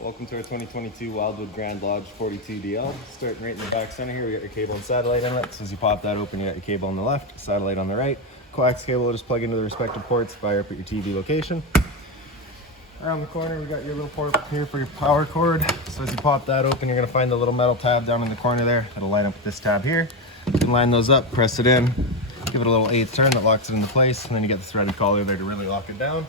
Welcome to our 2022 Wildwood Grand Lodge 42DL. Starting right in the back center here, we got your cable and satellite inlet. So as you pop that open, you got your cable on the left, satellite on the right. Coax cable will just plug into the respective ports, fire up at your TV location. Around the corner, we got your little port here for your power cord. So as you pop that open, you're gonna find the little metal tab down in the corner there. It'll line up with this tab here. You can line those up, press it in, give it a little 8th turn that locks it into place, and then you get the threaded collar there to really lock it down.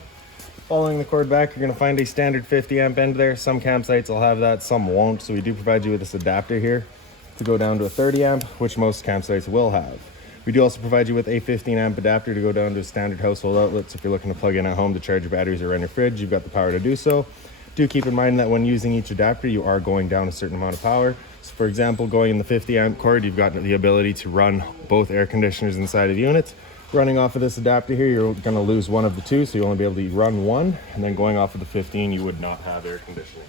Following the cord back, you're going to find a standard 50 amp end there. Some campsites will have that, some won't. So we do provide you with this adapter here to go down to a 30 amp, which most campsites will have. We do also provide you with a 15 amp adapter to go down to a standard household outlet. So if you're looking to plug in at home to charge your batteries or run your fridge, you've got the power to do so. Do keep in mind that when using each adapter, you are going down a certain amount of power. So for example, going in the 50 amp cord, you've got the ability to run both air conditioners inside of the unit. Running off of this adapter here, you're going to lose one of the two, so you'll only be able to run one, and then going off of the 15, you would not have air conditioning.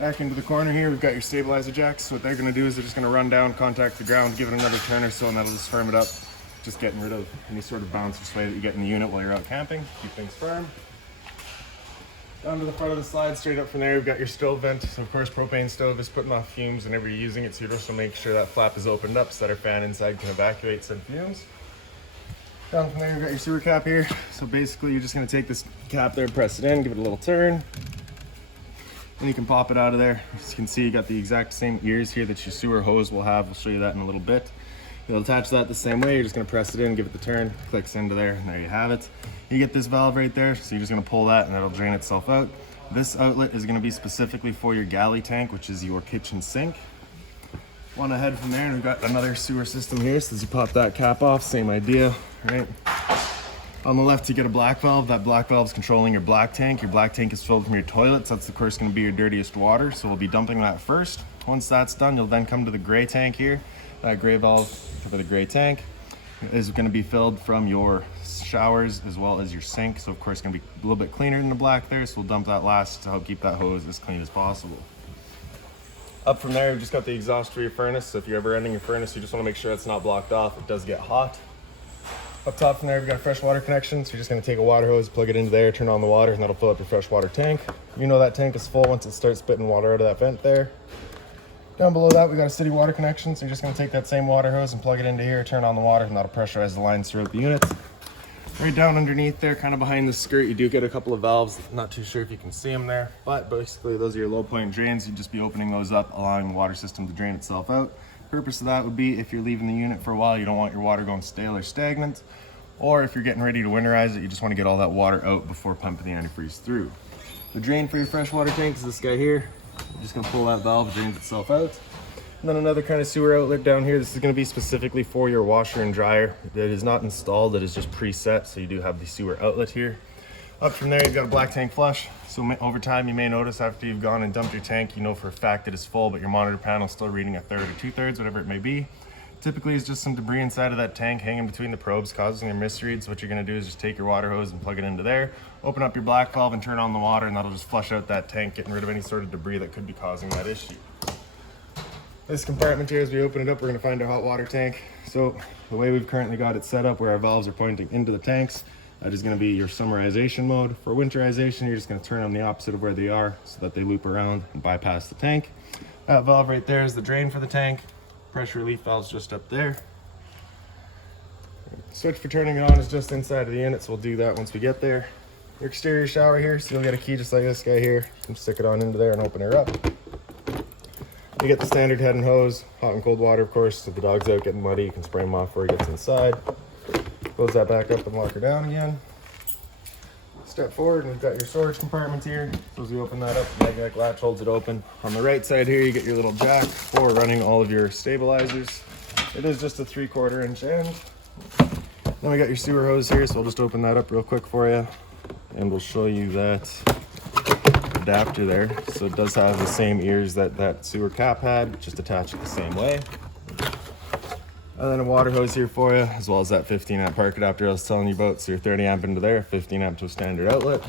Back into the corner here, we've got your stabilizer jacks. So what they're going to do is they're just going to run down, contact the ground, give it another turn or so, and that'll just firm it up, just getting rid of any sort of bounce or sway that you get in the unit while you're out camping. Keep things firm. Down to the front of the slide, straight up from there, we've got your stove vent. So of course, propane stove is putting off fumes whenever you're using it, so you just want to make sure that flap is opened up so that our fan inside can evacuate some fumes. Down from there, you've got your sewer cap here. So basically, you're just going to take this cap there, press it in, give it a little turn, and you can pop it out of there. As you can see, you got the exact same ears here that your sewer hose will have. We'll show you that in a little bit. You'll attach that the same way. You're just going to press it in, give it the turn, clicks into there, and there you have it. You get this valve right there, so you're just going to pull that, and that'll drain itself out. This outlet is going to be specifically for your galley tank, which is your kitchen sink. One ahead from there, and we've got another sewer system here. So as you pop that cap off, same idea, right? On the left, you get a black valve. That black valve is controlling your black tank. Your black tank is filled from your toilets. That's of course going to be your dirtiest water. So we'll be dumping that first. Once that's done, you'll then come to the gray tank here. That gray valve for the gray tank is going to be filled from your showers as well as your sink. So of course, it's going to be a little bit cleaner than the black there. So we'll dump that last to help keep that hose as clean as possible. Up from there, we've just got the exhaust for your furnace. So if you're ever ending your furnace, you just want to make sure it's not blocked off. It does get hot. Up top from there, we've got a fresh water connection. So you're just going to take a water hose, plug it into there, turn on the water, and that'll fill up your fresh water tank. You know that tank is full once it starts spitting water out of that vent there. Down below that, we've got a city water connection. So you're just going to take that same water hose and plug it into here, turn on the water, and that'll pressurize the lines throughout the unit. Right down underneath there, kind of behind the skirt, you do get a couple of valves. Not too sure if you can see them there, but basically those are your low point drains. You'd just be opening those up, allowing the water system to drain itself out. Purpose of that would be if you're leaving the unit for a while, you don't want your water going stale or stagnant, or if you're getting ready to winterize it, you just want to get all that water out before pumping the antifreeze through. The drain for your freshwater tank is this guy here. You're just going to pull that valve, it drains itself out. And then another kind of sewer outlet down here. This is going to be specifically for your washer and dryer. That is not installed, that is just preset, so you do have the sewer outlet here. Up from there, you've got a black tank flush. So over time, you may notice after you've gone and dumped your tank, you know for a fact that it's full, but your monitor panel is still reading 1/3 or 2/3, whatever it may be. Typically, it's just some debris inside of that tank hanging between the probes causing your misreads. What you're going to do is just take your water hose and plug it into there, open up your black valve and turn on the water, and that'll just flush out that tank, getting rid of any sort of debris that could be causing that issue. This compartment here, as we open it up, we're going to find our hot water tank. So the way we've currently got it set up, where our valves are pointing into the tanks, that is going to be your summerization mode. For winterization, you're just going to turn them the opposite of where they are so that they loop around and bypass the tank. That valve right there is the drain for the tank. Pressure relief valve's just up there. Switch for turning it on is just inside of the unit, so we'll do that once we get there. Your exterior shower here, so you'll get a key just like this guy here. You can stick it on into there and open her up. You get the standard head and hose, hot and cold water, of course. If the dog's out getting muddy, you can spray him off before he gets inside. Close that back up and lock her down again. Step forward and we've got your storage compartment here. So as we open that up, the magnetic latch holds it open. On the right side here, you get your little jack for running all of your stabilizers. It is just a 3/4 inch end. Then we got your sewer hose here, so we'll just open that up real quick for you. And we'll show you that adapter there. So it does have the same ears that that sewer cap had, just attached it the same way. And then a water hose here for you, as well as that 15 amp park adapter I was telling you about. So your 30 amp into there, 15 amp to a standard outlet.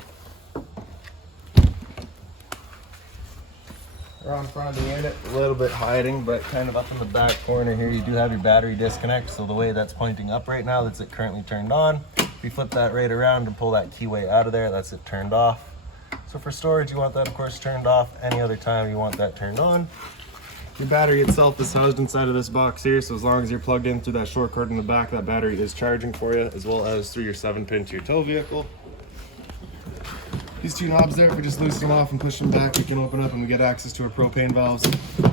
Around front of the unit, a little bit hiding, but kind of up in the back corner here, you do have your battery disconnect. So the way that's pointing up right now, that's it currently turned on. If you flip that right around and pull that keyway out of there, that's it turned off. So for storage, you want that of course turned off. Any other time you want that turned on. Your battery itself is housed inside of this box here, so as long as you're plugged in through that short cord in the back, that battery is charging for you, as well as through your 7-pin to your tow vehicle. These two knobs there, if we just loosen them off and push them back, we can open up and we get access to our propane valves.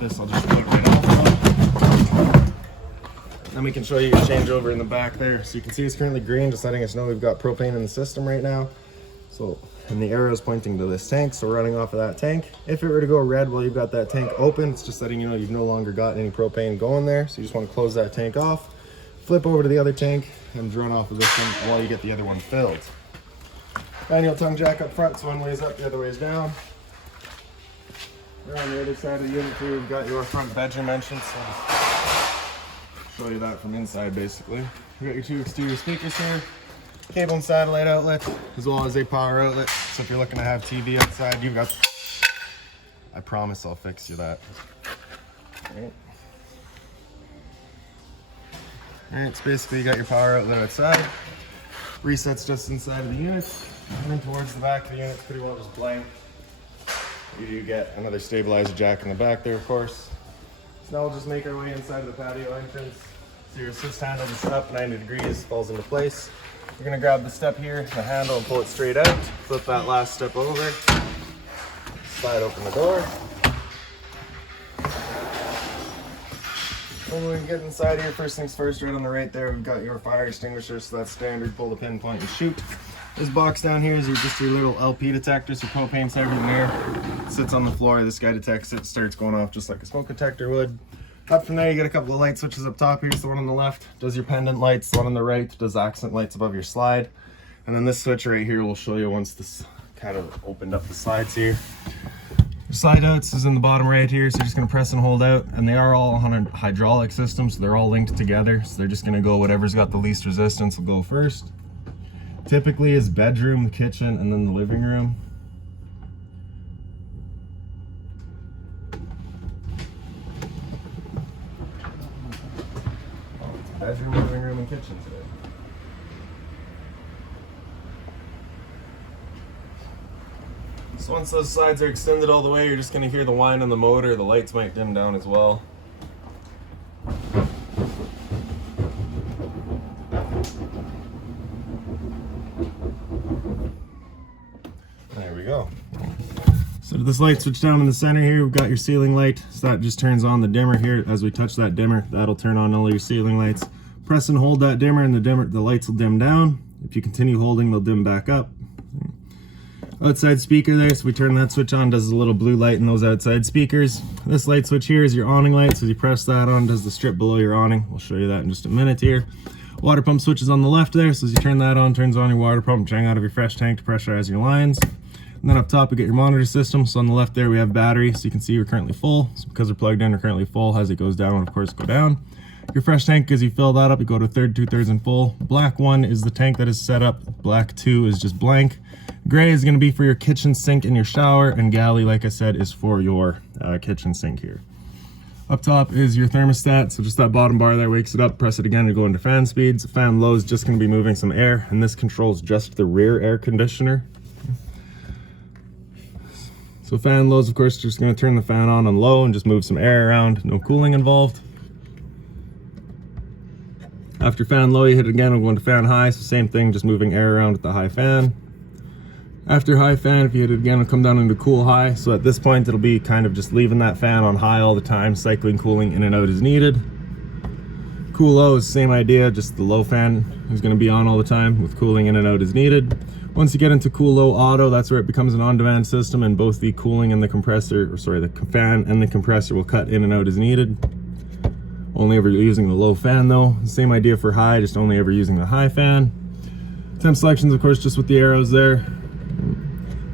This I'll just plug right off. Then we can show you your changeover in the back there. So you can see it's currently green, just letting us know we've got propane in the system right now. So, and the arrow is pointing to this tank, so we're running off of that tank. If it were to go red while you've got that tank open, it's just letting you know you've no longer got any propane going there. So you just want to close that tank off, flip over to the other tank, and run off of this one while you get the other one filled. Manual tongue jack up front, so one way is up, the other way is down. We're on the other side of the unit here, we've got your front bedroom entrance. So show you that from inside basically. We've got your two exterior speakers here. Cable and satellite outlet, as well as a power outlet. So if you're looking to have TV outside, you've got, I promise I'll fix you that. Alright, so basically you got your power outlet outside. Resets just inside of the unit. And then towards the back of the unit, it's pretty well just blank. You do get another stabilizer jack in the back there, of course. So now we'll just make our way inside of the patio entrance. So your assist handle is up 90 degrees, falls into place. You're gonna grab the step here, the handle, and pull it straight out. Flip that last step over. Slide open the door. When we get inside here, first things first, right on the right there, we've got your fire extinguisher, so that's standard. Pull the pin, point, and shoot. This box down here is just your little LP detector, so propane's everything there. It sits on the floor, this guy detects it, starts going off just like a smoke detector would. Up from there, you get a couple of light switches up top here. So the one on the left does your pendant lights, the one on the right does accent lights above your slide. And then this switch right here will show you once this kind of opened up the slides here. Your slide outs is in the bottom right here, so you're just gonna press and hold out, and they are all on a hydraulic system, so they're all linked together. So they're just gonna go, whatever's got the least resistance will go first. Typically is bedroom, the kitchen, and then the living room. Bedroom, living room, and kitchen today. So once those slides are extended all the way, you're just going to hear the whine on the motor. The lights might dim down as well. There we go. So this light switch down in the center here, we've got your ceiling light. So that just turns on the dimmer here. As we touch that dimmer, that'll turn on all your ceiling lights. Press and hold that dimmer and the lights will dim down. If you continue holding, they'll dim back up. Outside speaker there, so we turn that switch on, does a little blue light in those outside speakers. This light switch here is your awning light, so as you press that on, does the strip below your awning. We'll show you that in just a minute here. Water pump switch is on the left there, so as you turn that on, turns on your water pump, drawing out of your fresh tank to pressurize your lines. And then up top, we get your monitor system. So on the left there, we have battery, so you can see we're currently full. So because we're plugged in, we're currently full. As it goes down, of course, go down. Your fresh tank, as you fill that up, you go to 1/3, 2/3, and full. Black 1 is the tank that is set up. Black 2 is just blank. Gray is going to be for your kitchen sink and your shower, and galley, like I said, is for your kitchen sink here. Up top is your thermostat, so just that bottom bar there wakes it up. Press it again to go into fan speeds. Fan low is just going to be moving some air, and this controls just the rear air conditioner. So fan lows, of course, just going to turn the fan on low and just move some air around. No cooling involved. After fan low, you hit it again, we'll go into fan high, so same thing, just moving air around with the high fan. After high fan, if you hit it again, it'll come down into cool high. So at this point, it'll be kind of just leaving that fan on high all the time, cycling cooling in and out as needed. Cool low is the same idea, just the low fan is going to be on all the time with cooling in and out as needed. Once you get into cool low auto, that's where it becomes an on-demand system, and both the cooling and the compressor, or sorry, the fan and the compressor will cut in and out as needed. Only ever using the low fan though. Same idea for high, just only ever using the high fan. Temp selections, of course, just with the arrows there.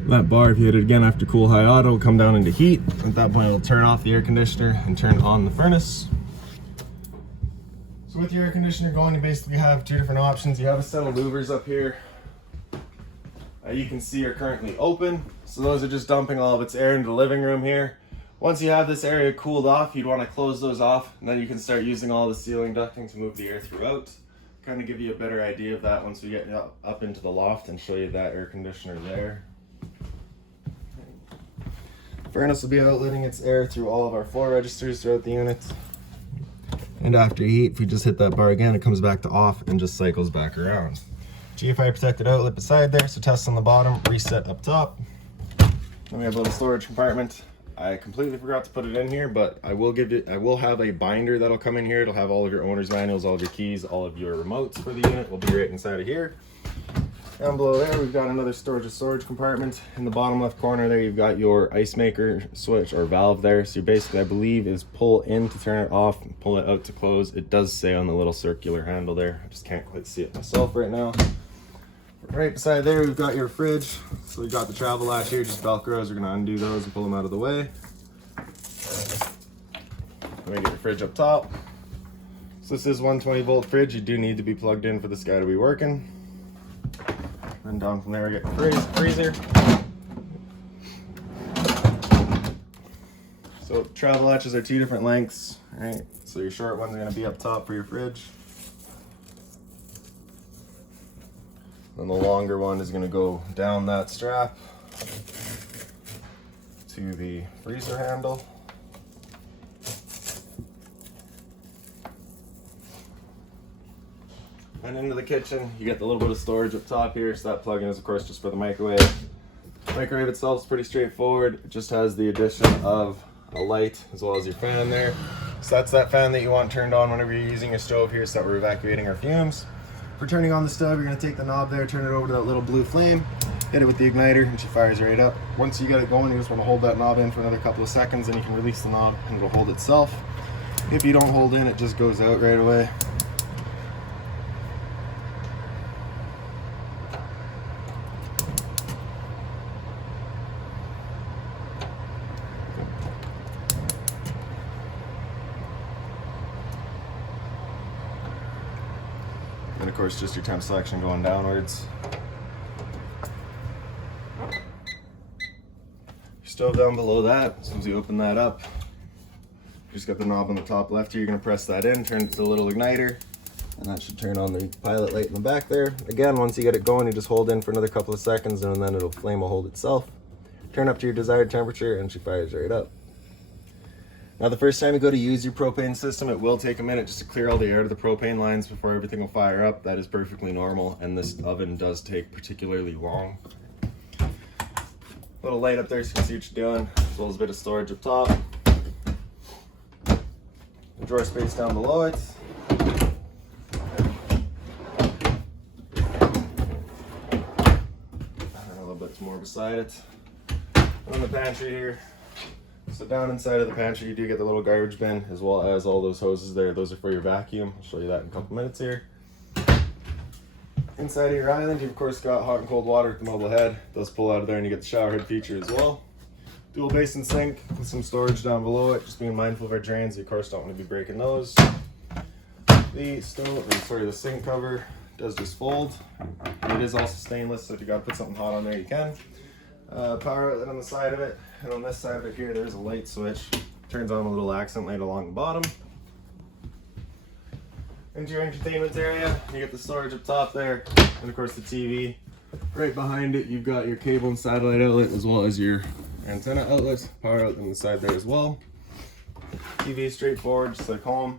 That bar, if you hit it again after cool high auto, will come down into heat. At that point, it'll turn off the air conditioner and turn on the furnace. So with your air conditioner going, you basically have two different options. You have a set of louvers up here. You can see are currently open. So those are just dumping all of its air into the living room here. Once you have this area cooled off, you'd want to close those off, and then you can start using all the ceiling ducting to move the air throughout. Kind of give you a better idea of that once we get up into the loft and show you that air conditioner there. Furnace will be outletting its air through all of our floor registers throughout the unit. And after heat, if we just hit that bar again, it comes back to off and just cycles back around. GFI protected outlet beside there, so test on the bottom, reset up top. Then we have a little storage compartment. I completely forgot to put it in here, but I will have a binder that'll come in here. It'll have all of your owner's manuals, all of your keys, all of your remotes for the unit will be right inside of here. Down below there, we've got another storage compartment. In the bottom left corner there, you've got your ice maker switch or valve there. So you basically, I believe, is pull in to turn it off, and pull it out to close. It does say on the little circular handle there. I just can't quite see it myself right now. Right beside there, we've got your fridge. So we've got the travel latch here, just Velcros. We're gonna undo those and pull them out of the way. Then we get your fridge up top. So this is 120 volt fridge. You do need to be plugged in for this guy to be working. And down from there we get your freezer. So travel latches are 2 different lengths, right? So your short ones are gonna be up top for your fridge. Then the longer one is gonna go down that strap to the freezer handle. And into the kitchen, you get the little bit of storage up top here. So that plug-in is of course just for the microwave. The microwave itself is pretty straightforward. It just has the addition of a light as well as your fan there. So that's that fan that you want turned on whenever you're using your stove here, so that we're evacuating our fumes. For turning on the stove, you're gonna take the knob there, turn it over to that little blue flame, hit it with the igniter, and she fires right up. Once you get it going, you just wanna hold that knob in for another couple of seconds, and you can release the knob and it'll hold itself. If you don't hold in, it just goes out right away. And of course, just your temp selection going downwards. Your stove down below that, as soon as you open that up, you just got the knob on the top left here. You're gonna press that in, turn it to the little igniter, and that should turn on the pilot light in the back there. Again, once you get it going, you just hold in for another couple of seconds, and then flame will hold itself. Turn up to your desired temperature, and she fires right up. Now the first time you go to use your propane system, it will take a minute just to clear all the air to the propane lines before everything will fire up. That is perfectly normal, and this oven does take particularly long. Little light up there so you can see what you're doing, as well as a bit of storage up top. The drawer space down below it. And a little bit more beside it. On the pantry here. So down inside of the pantry, you do get the little garbage bin, as well as all those hoses there. Those are for your vacuum. I'll show you that in a couple minutes here. Inside of your island, you've of course got hot and cold water at the mobile head. It does pull out of there, and you get the shower head feature as well. Dual basin sink with some storage down below it. Just being mindful of our drains. You of course don't want to be breaking those. The sink cover does just fold. And it is also stainless, so if you got to put something hot on there, you can. Power outlet on the side of it, and on this side of it here, there's a light switch. Turns on a little accent light along the bottom. Into your entertainment area, you get the storage up top there, and of course the TV. Right behind it, you've got your cable and satellite outlet, as well as your antenna outlet. Power outlet on the side there as well. TV is straightforward, just like home.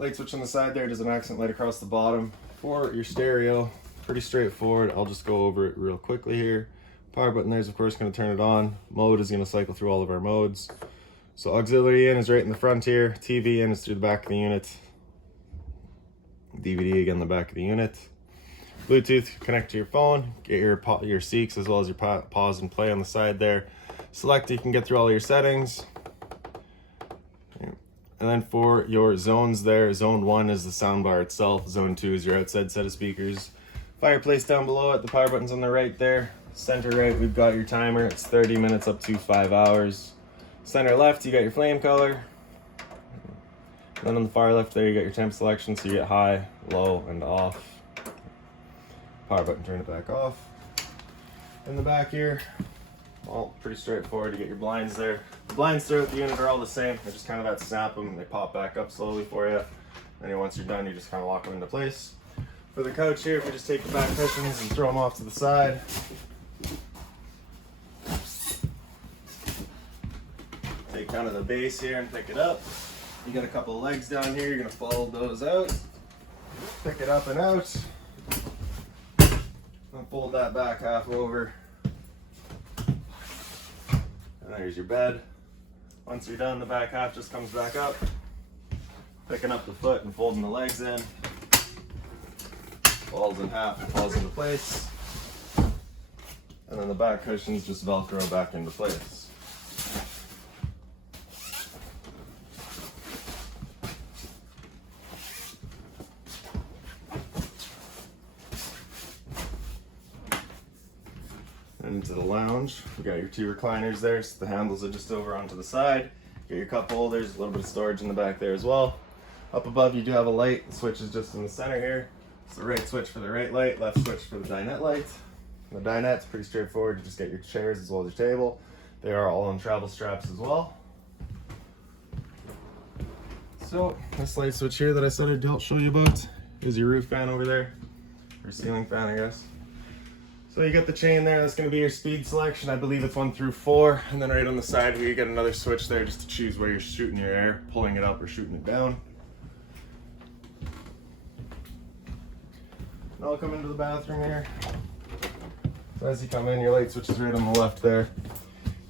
Light switch on the side there, does an accent light across the bottom. For your stereo, pretty straightforward. I'll just go over it real quickly here. Power button there is of course going to turn it on. Mode is going to cycle through all of our modes. So auxiliary in is right in the front here. TV in is through the back of the unit. DVD again in the back of the unit. Bluetooth, connect to your phone. Get your Seeks as well as your pause and play on the side there. Select, you can get through all your settings. And then for your zones there, zone 1 is the soundbar itself. Zone 2 is your outside set of speakers. Fireplace down below it. The power button's on the right there. Center right, we've got your timer. It's 30 minutes up to 5 hours. Center left, you got your flame color. And then on the far left there, you got your temp selection, so you get high, low, and off. Power button, turn it back off. In the back here, well, pretty straightforward. You get your blinds there. The blinds throughout the unit are all the same. They're just kind of that snap them, they pop back up slowly for you. And once you're done, you just kind of lock them into place. For the couch here, if we just take the back cushions and throw them off to the side. take kind of the base here and pick it up. You got a couple of legs down here, you're gonna fold those out, pick it up and out, and fold that back half over. And there's your bed. Once you're done, the back half just comes back up, picking up the foot and folding the legs in. Falls in half and falls into place. And then the back cushions just Velcro back into place. And into the lounge, we got your 2 recliners there, so the handles are just over onto the side. Get your cup holders, a little bit of storage in the back there as well. Up above you do have a light, the switch is just in the center here. It's the right switch for the right light, left switch for the dinette light. The dinette's pretty straightforward, you just get your chairs as well as your table. They are all on travel straps as well. So this light switch here that I said I'd show you about is your roof fan over there, or ceiling fan I guess. So you got the chain there, that's going to be your speed selection. I believe it's 1 through 4. And then right on the side here, you get another switch there just to choose where you're shooting your air, pulling it up or shooting it down. Now I'll come into the bathroom here. So as you come in, your light switch is right on the left there.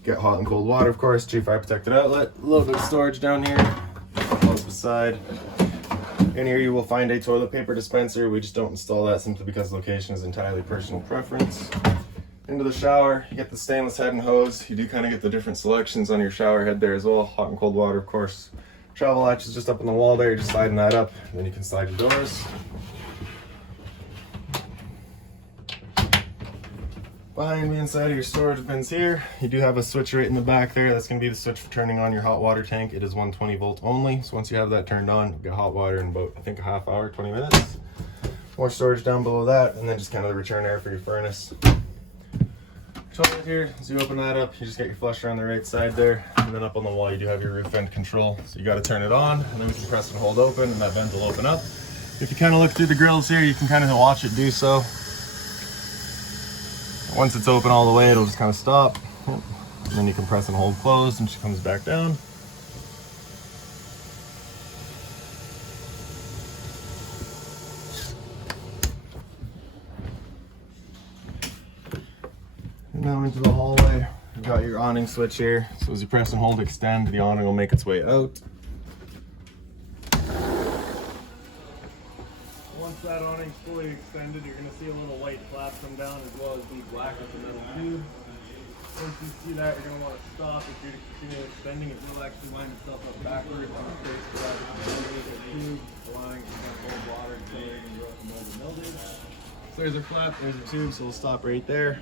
Get hot and cold water, of course, G5 protected outlet. A little bit of storage down here, close beside. In here you will find a toilet paper dispenser. We just don't install that simply because location is entirely personal preference. Into the shower, you get the stainless head and hose. You do kind of get the different selections on your shower head there as well. Hot and cold water, of course. Travel latch is just up on the wall there. You're just sliding that up, and then you can slide your doors. Behind me inside of your storage bins here, you do have a switch right in the back there. That's going to be the switch for turning on your hot water tank. It is 120 volt only. So once you have that turned on, you get hot water in about, I think, a half hour, 20 minutes. More storage down below that, and then just kind of the return air for your furnace. Toilet here, as you open that up, you just get your flusher on the right side there. And then up on the wall, you do have your roof vent control. So you got to turn it on, and then we can press and hold open, and that vent will open up. If you kind of look through the grills here, you can kind of watch it do so. Once it's open all the way, it'll just kind of stop. And then you can press and hold closed and she comes back down. And now into the hallway, you've got your awning switch here. So as you press and hold extend, the awning will make its way out. Once that awning's fully extended, you're going to see a little white flap come down as well as be black with the metal tube. Once you see that, you're going to want to stop. If you're to continue extending, it will actually line itself up backwards on the space for that tube, allowing it to hold water, accelerating growth of mold and mildew. So there's our flap, there's a tube, so we'll stop right there.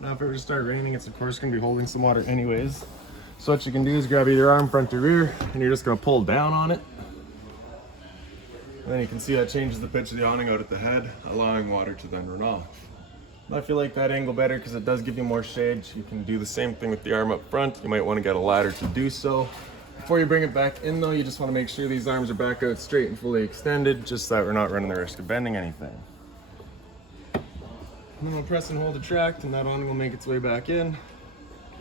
Now if it were to start raining, it's of course going to be holding some water anyways. So what you can do is grab either arm, front or rear, and you're just going to pull down on it. And then you can see that changes the pitch of the awning out at the head, allowing water to then run off. Now if you like that angle better, because it does give you more shade, you can do the same thing with the arm up front. You might want to get a ladder to do so. Before you bring it back in though, you just want to make sure these arms are back out straight and fully extended, just so that we're not running the risk of bending anything. And then we'll press and hold the tract, and that awning will make its way back in.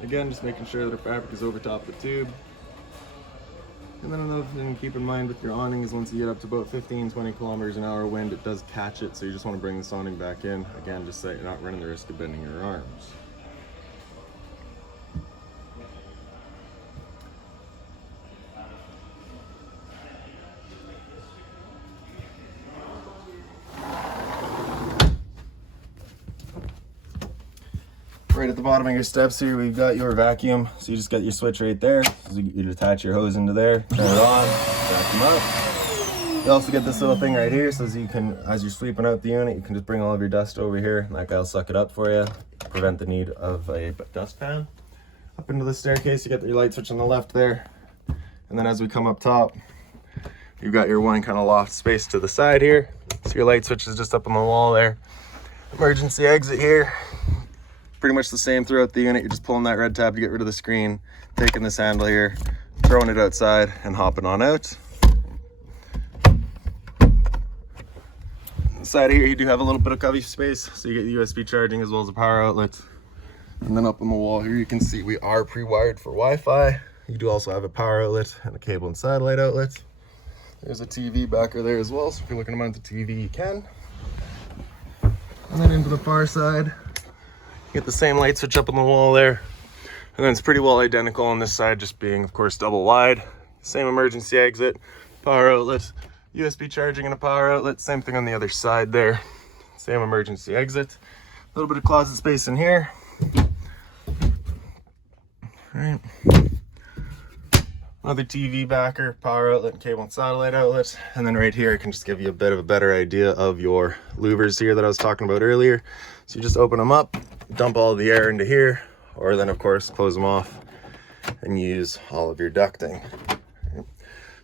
Again, just making sure that our fabric is over top the tube. And then another thing to keep in mind with your awning is once you get up to about 15-20 kilometers an hour wind, it does catch it, so you just want to bring this awning back in. Again, just so you're not running the risk of bending your arms. Right at the bottom of your steps here, we've got your vacuum. So you just got your switch right there. So you attach your hose into there, turn it on, vacuum up. You also get this little thing right here, so as you're sweeping out the unit, you can just bring all of your dust over here, and that guy will suck it up for you, prevent the need of a dustpan. Up into the staircase, you get your light switch on the left there. And then as we come up top, you've got your one kind of loft space to the side here. So your light switch is just up on the wall there. Emergency exit here. Pretty much the same throughout the unit. You're just pulling that red tab to get rid of the screen, taking this handle here, throwing it outside, and hopping on out. Inside here, you do have a little bit of cubby space, so you get USB charging as well as a power outlet. And then up on the wall here, you can see we are pre-wired for Wi-Fi. You do also have a power outlet and a cable and satellite outlet. There's a TV backer there as well, so if you're looking to mount the TV, you can. And then into the far side, you get the same light switch up on the wall there. And then it's pretty well identical on this side, just being, of course, double wide. Same emergency exit, power outlet, USB charging and a power outlet. Same thing on the other side there. Same emergency exit. A little bit of closet space in here. All right. Another TV backer, power outlet, and cable and satellite outlet. And then right here, I can just give you a bit of a better idea of your louvers here that I was talking about earlier. So you just open them up, dump all the air into here, or then of course close them off and use all of your ducting.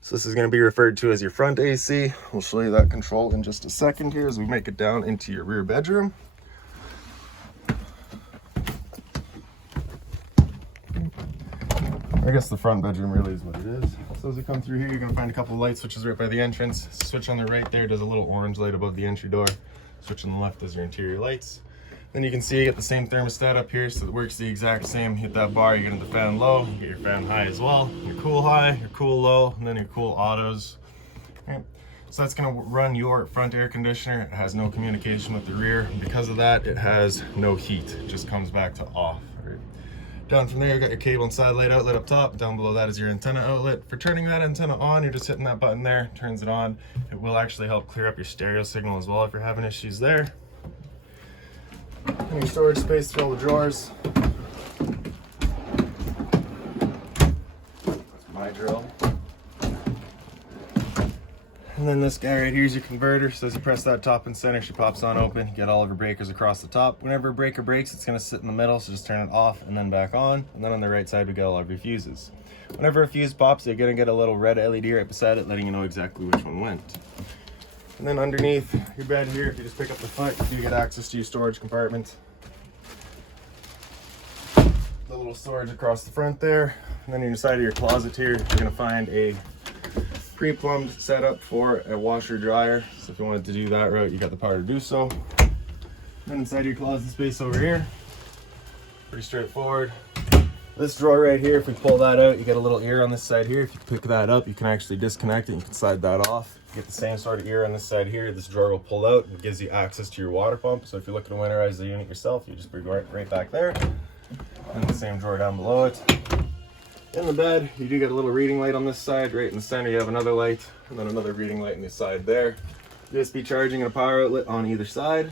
So this is going to be referred to as your front AC. We'll show you that control in just a second here as we make it down into your rear bedroom. I guess the front bedroom really is what it is. So as we come through here, you're going to find a couple of light switches right by the entrance. Switch on the right there does a little orange light above the entry door. Switch on the left does your interior lights. Then you can see you get the same thermostat up here, so it works the exact same. Hit that bar, you get the fan low, you get your fan high as well. Your cool high, your cool low, and then your cool autos. Okay. So that's going to run your front air conditioner. It has no communication with the rear. Because of that, it has no heat. It just comes back to off. Right. Down from there, you got your cable and satellite outlet up top. Down below that is your antenna outlet. For turning that antenna on, you're just hitting that button there, turns it on. It will actually help clear up your stereo signal as well if you're having issues there. And your storage space through all the drawers. That's my drill. And then this guy right here is your converter. So as you press that top and center, she pops on open. You get all of your breakers across the top. Whenever a breaker breaks, it's going to sit in the middle, so just turn it off and then back on. And then on the right side, we got all of your fuses. Whenever a fuse pops, you're going to get a little red LED right beside it, letting you know exactly which one went. And then underneath your bed here, if you just pick up the foot, you get access to your storage compartment. The little storage across the front there. And then inside of your closet here, you're going to find a pre-plumbed setup for a washer dryer. So if you wanted to do that route, you got the power to do so. Then inside your closet space over here, pretty straightforward. This drawer right here, if we pull that out, you get a little ear on this side here. If you pick that up, you can actually disconnect it. You can slide that off. You get the same sort of ear on this side here. This drawer will pull out and gives you access to your water pump. So if you're looking to winterize the unit yourself, you just bring it right back there. And the same drawer down below it. In the bed, you do get a little reading light on this side. Right in the center, you have another light, and then another reading light on the side there. USB charging and a power outlet on either side.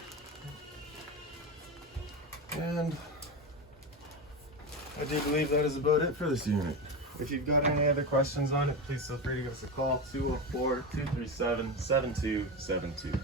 And I do believe that is about it for this unit. If you've got any other questions on it, please feel free to give us a call, 204-237-7272.